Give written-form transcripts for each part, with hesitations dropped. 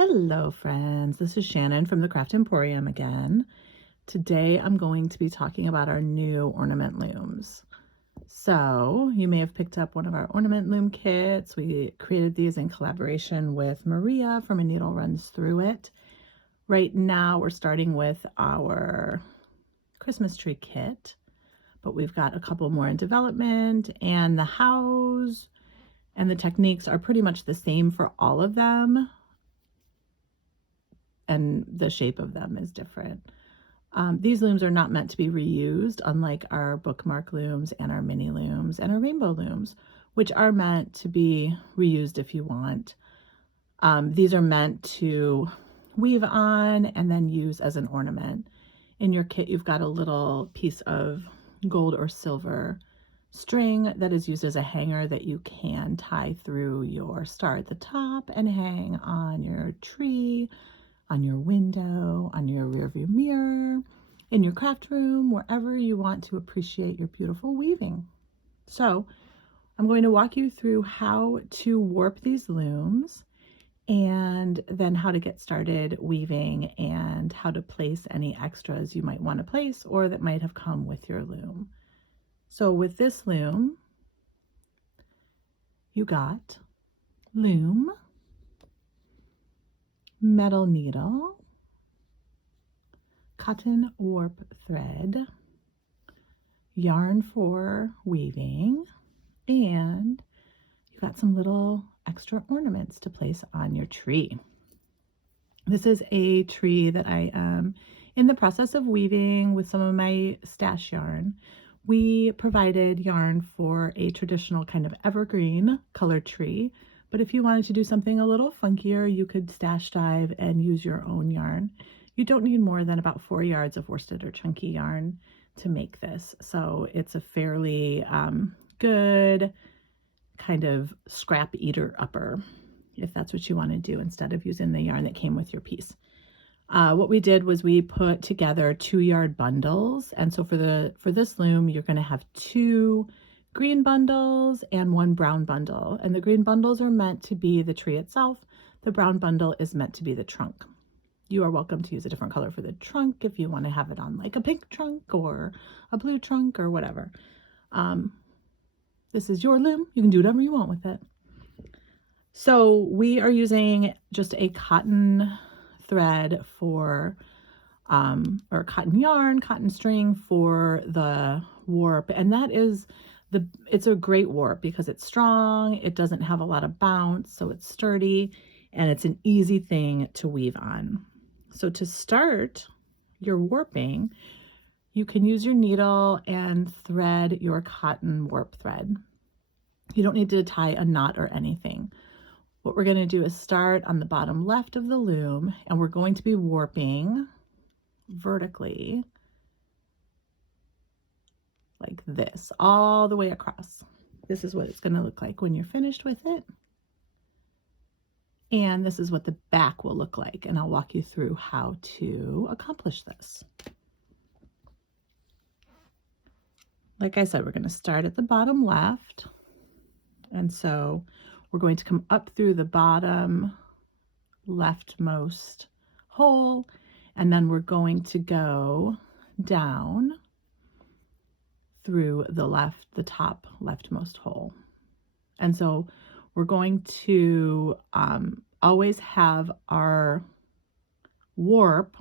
Hello friends, this is Shannon from the Craft Emporium again. Today I'm going to be talking about our new ornament looms. So you may have picked up one of our ornament loom kits. We created these in collaboration with Maria from A Needle Runs Through It. Right now we're starting with our Christmas tree kit, but we've got a couple more in development, and the hows and the techniques are pretty much the same for all of them, and the shape of them is different. These looms are not meant to be reused, unlike our bookmark looms and our mini looms and our rainbow looms, which are meant to be reused if you want. These are meant to weave on and then use as an ornament. In your kit, you've got a little piece of gold or silver string that is used as a hanger that you can tie through your star at the top and hang on your tree, on your window, on your rearview mirror, in your craft room, wherever you want to appreciate your beautiful weaving. So I'm going to walk you through how to warp these looms, and then how to get started weaving, and how to place any extras you might want to place or that might have come with your loom. So with this loom, you got loom, metal needle, cotton warp thread, yarn for weaving, and you got some little extra ornaments to place on your tree. This is a tree that I am in the process of weaving with some of my stash yarn. We provided yarn for a traditional kind of evergreen colored tree, but if you wanted to do something a little funkier, you could stash dive and use your own yarn. You don't need more than about 4 yards of worsted or chunky yarn to make this. So it's a fairly good kind of scrap eater upper, if that's what you want to do, instead of using the yarn that came with your piece. What we did was we put together 2-yard bundles. And so for this loom, you're going to have 2 green bundles and 1 brown bundle. And the green bundles are meant to be the tree itself. The brown bundle is meant to be the trunk. You are welcome to use a different color for the trunk if you want to have it on like a pink trunk or a blue trunk or whatever. This is your loom. You can do whatever you want with it. So we are using just a cotton thread for, or cotton yarn, cotton string for the warp. And that is it's a great warp because it's strong. It doesn't have a lot of bounce, so it's sturdy, and it's an easy thing to weave on. So to start your warping, you can use your needle and thread your cotton warp thread. You don't need to tie a knot or anything. What we're going to do is start on the bottom left of the loom, and we're going to be warping vertically like this all the way across. This is what it's going to look like when you're finished with it. And this is what the back will look like, and I'll walk you through how to accomplish this. Like I said, we're going to start at the bottom left, and so we're going to come up through the bottom leftmost hole, and then we're going to go down through the top leftmost hole. And so we're going to always have our warp,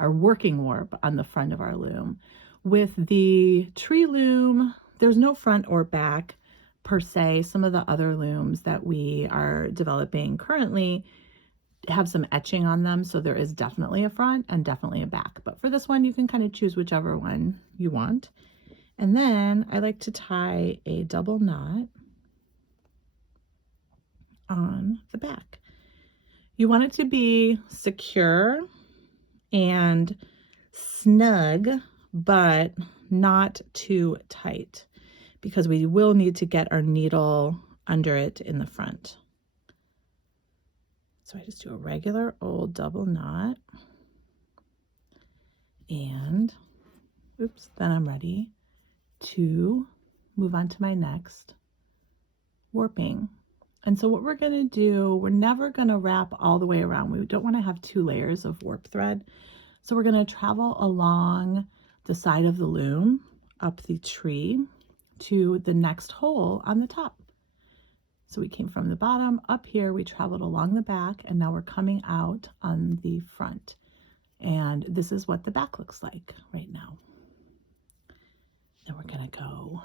our working warp, on the front of our loom. With the tree loom, there's no front or back per se. Some of the other looms that we are developing currently have some etching on them, so there is definitely a front and definitely a back. But for this one, you can kind of choose whichever one you want. And then I like to tie a double knot on the back. You want it to be secure and snug, but not too tight, because we will need to get our needle under it in the front. So I just do a regular old double knot, and oops, then I'm ready to move on to my next warping. And so what we're going to do, we're never going to wrap all the way around. We don't want to have 2 layers of warp thread. So we're going to travel along the side of the loom, up the tree to the next hole on the top. So we came from the bottom up here, we traveled along the back, and now we're coming out on the front. And this is what the back looks like right now. Then we're going to go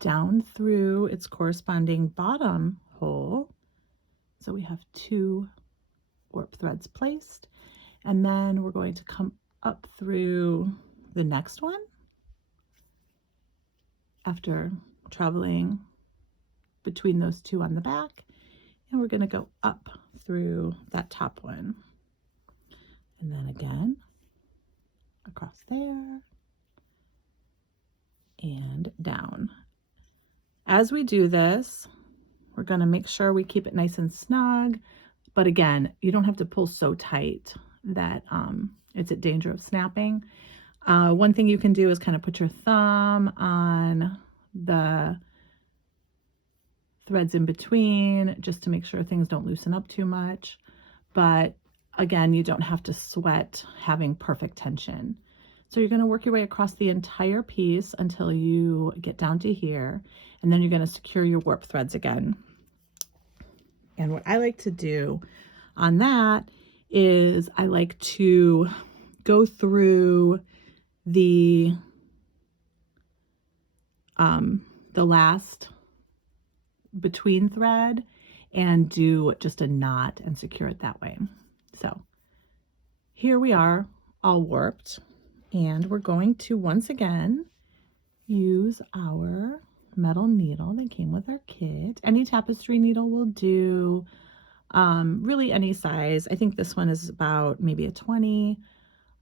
down through its corresponding bottom hole. So we have 2 warp threads placed, and then we're going to come up through the next one after traveling between those 2 on the back, and we're going to go up through that top one, and then again across there and down. As we do this, we're going to make sure we keep it nice and snug, but again, you don't have to pull so tight that it's at danger of snapping. One thing you can do is kind of put your thumb on the threads in between just to make sure things don't loosen up too much. But again, you don't have to sweat having perfect tension. So you're going to work your way across the entire piece until you get down to here, and then you're going to secure your warp threads again. And what I like to do on that is I like to go through the last between thread and do just a knot and secure it that way. So here we are all warped, and we're going to once again use our metal needle that came with our kit. Any tapestry needle will do, really any size. I think this one is about maybe a 20.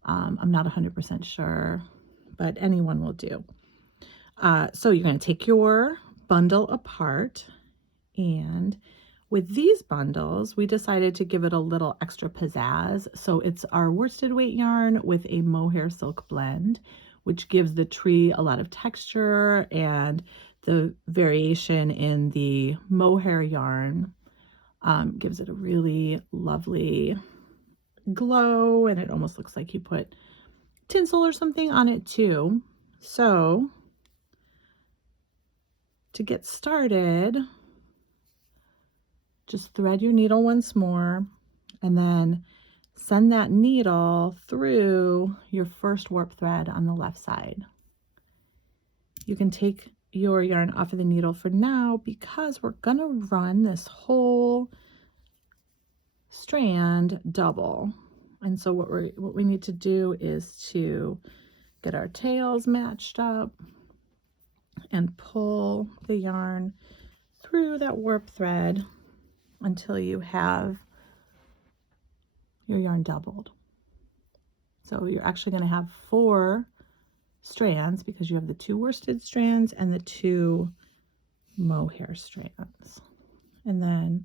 I'm not 100% sure, but any one will do. So you're going to take your bundle apart, and with these bundles, we decided to give it a little extra pizzazz. So it's our worsted weight yarn with a mohair silk blend, which gives the tree a lot of texture, and the variation in the mohair yarn gives it a really lovely glow, and it almost looks like you put tinsel or something on it too. So to get started, just thread your needle once more, and then send that needle through your first warp thread on the left side. You can take your yarn off of the needle for now because we're going to run this whole strand double. And so what we need to do is to get our tails matched up and pull the yarn through that warp thread until you have your yarn doubled. So you're actually going to have 4 strands because you have the 2 worsted strands and the 2 mohair strands. And then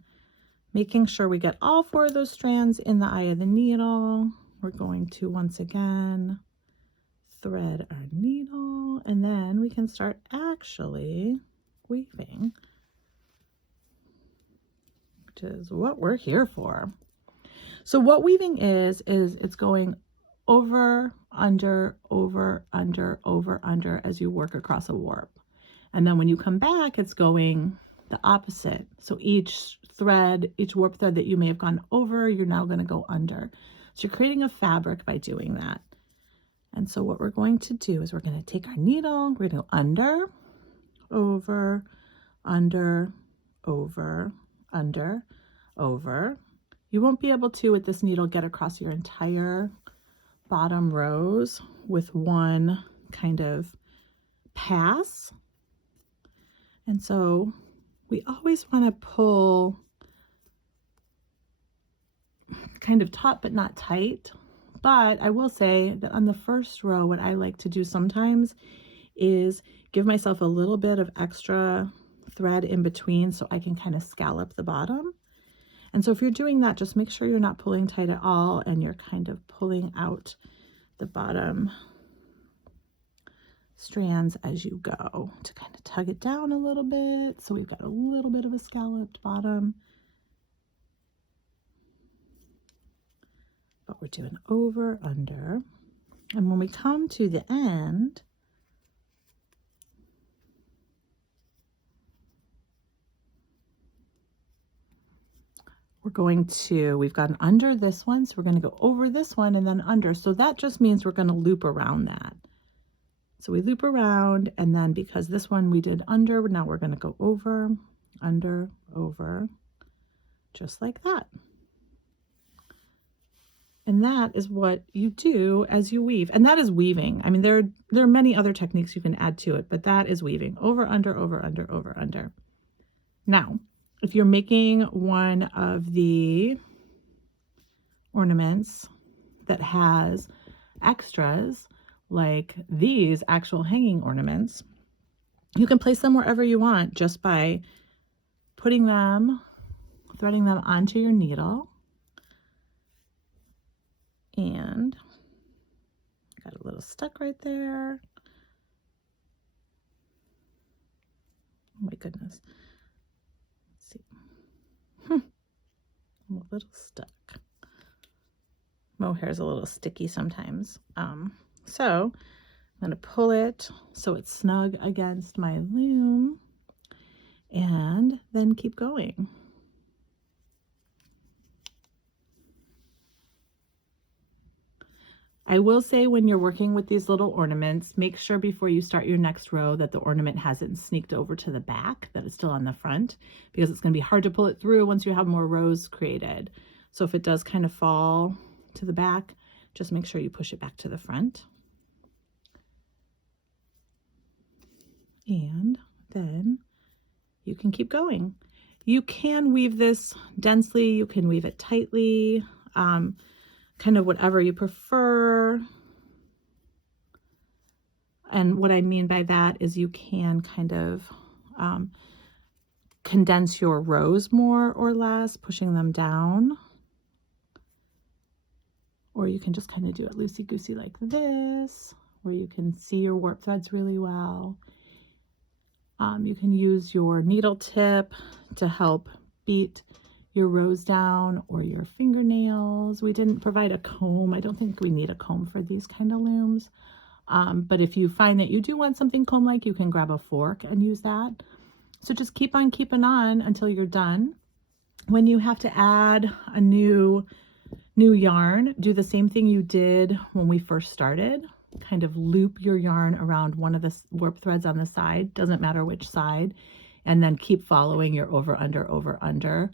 making sure we get all 4 of those strands in the eye of the needle, we're going to once again thread our needle, and then we can start actually weaving, which is what we're here for. So what weaving is it's going over, under, over, under, over, under as you work across a warp. And then when you come back, it's going the opposite. So each thread, each warp thread that you may have gone over, you're now going to go under. So you're creating a fabric by doing that. And so what we're going to do is we're going to take our needle, we're going to go under, over, under, over, under, over. You won't be able to, with this needle, get across your entire bottom rows with one kind of pass. And so we always want to pull kind of taut but not tight. But I will say that on the first row, what I like to do sometimes is give myself a little bit of extra thread in between so I can kind of scallop the bottom. And so if you're doing that, just make sure you're not pulling tight at all and you're kind of pulling out the bottom strands as you go to kind of tug it down a little bit. So we've got a little bit of a scalloped bottom. we're doing over, under. And when we come to the end, we've got an under this one, so we're going to go over this one and then under. So that just means we're going to loop around that. So we loop around, and then because this one we did under, now we're going to go over, under, over, just like that. And that is what you do as you weave. And that is weaving. I mean, there are many other techniques you can add to it, but that is weaving. Over, under, over, under, over, under. Now, if you're making one of the ornaments that has extras, like these actual hanging ornaments, you can place them wherever you want just by putting them, threading them onto your needle. And got a little stuck right there. Oh my goodness. Let's see. I'm a little stuck. Mohair is a little sticky sometimes. So I'm going to pull it so it's snug against my loom and then keep going. I will say when you're working with these little ornaments, make sure before you start your next row that the ornament hasn't sneaked over to the back, that it's still on the front, because it's going to be hard to pull it through once you have more rows created. So if it does kind of fall to the back, just make sure you push it back to the front. And then you can keep going. You can weave this densely, you can weave it tightly, kind of whatever you prefer. And what I mean by that is you can kind of condense your rows more or less, pushing them down. Or you can just kind of do it loosey-goosey like this, where you can see your warp threads really well. You can use your needle tip to help beat your rows down, or your fingernails. We didn't provide a comb. I don't think we need a comb for these kind of looms. But if you find that you do want something comb-like, you can grab a fork and use that. So just keep on keeping on until you're done. When you have to add a new yarn, do the same thing you did when we first started. Kind of loop your yarn around one of the warp threads on the side, doesn't matter which side, and then keep following your over, under.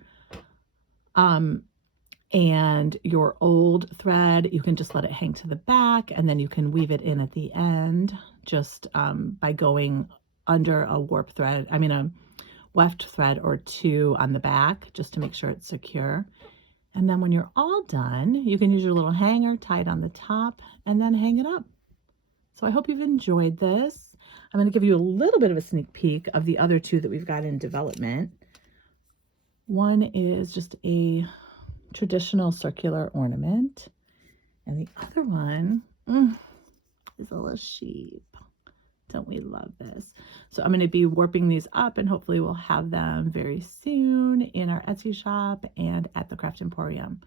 And your old thread, you can just let it hang to the back, and then you can weave it in at the end just by going under a warp thread, a weft thread or two on the back, just to make sure it's secure. And then when you're all done, you can use your little hanger, tie it on the top, and then hang it up. So I hope you've enjoyed this. I'm going to give you a little bit of a sneak peek of the other two that we've got in development. One is just a traditional circular ornament, and the other one is a little sheep. Don't we love this? So I'm going to be warping these up, and hopefully we'll have them very soon in our Etsy shop and at the Craft Emporium.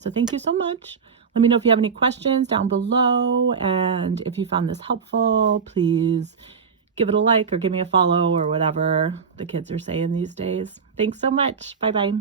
So thank you so much. Let me know if you have any questions down below, and if you found this helpful, please give it a like or give me a follow or whatever the kids are saying these days. Thanks so much. Bye-bye.